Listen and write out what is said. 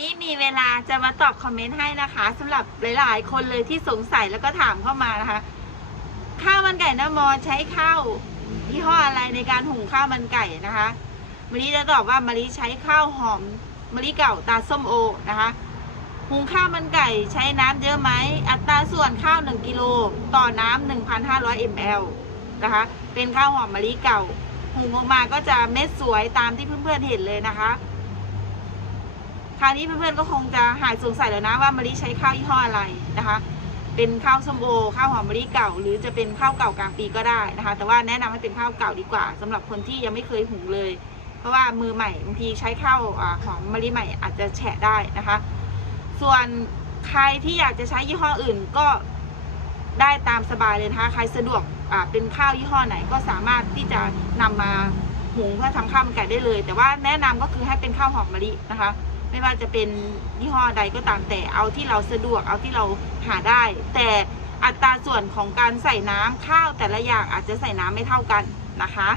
นี้มีเวลาจะมาตอบคอมเมนต์ให้นะคะสำหรับหลาย ๆ คนเลยที่สงสัยแล้วก็ถามเข้ามานะคะ ข้าวมันไก่น้ำมอใช้ข้าวยี่ห้ออะไรในการหุงข้าวมันไก่นะคะมะลิจะตอบว่ามะลิใช้ข้าวหอมมะลิเก่าตาส้มโอนะคะหุงข้าวมันไก่ใช้น้ำเยอะไหมอัตราส่วนข้าว 1กิโลต่อน้ำ1,500 ml นะคะ เป็นข้าวหอมมะลิเก่า หุงออกมาก็จะเม็ดสวยตามที่เพื่อนๆเห็นเลยนะคะ คราวนี้เพื่อนๆก็คงจะหายสงสัยแล้วนะว่ามะลิใช้ข้าวยี่ห้ออะไรนะคะ เป็นข้าวส้มโอข้าวหอมมะลิเก่า หรือจะเป็นข้าวเก่ากลางปีก็ได้นะคะ แต่ว่าแนะนำให้เป็นข้าวเก่าดีกว่าสำหรับคนที่ยังไม่เคยหุงเลย เพราะว่ามือใหม่บางทีใช้ข้าวหอมมะลิใหม่อาจจะแฉะได้นะคะ ส่วนใครที่อยากจะใช้ยี่ห้ออื่นก็ได้ตามสบายเลยนะคะ ใครสะดวกเป็นข้าวยี่ห้อไหนก็สามารถที่จะนำมาหุงเพื่อทำข้าวมันไก่ได้เลย แต่ว่าแนะนำก็คือให้เป็นข้าวหอมมะลินะคะ ไม่ว่าจะเป็นยี่ห้อใดก็ตามแต่เอาที่เราสะดวกเอาที่เราหาได้ แต่อัตราส่วนของการใส่น้ำข้าวแต่ละอย่างอาจจะใส่น้ำไม่เท่ากันนะคะ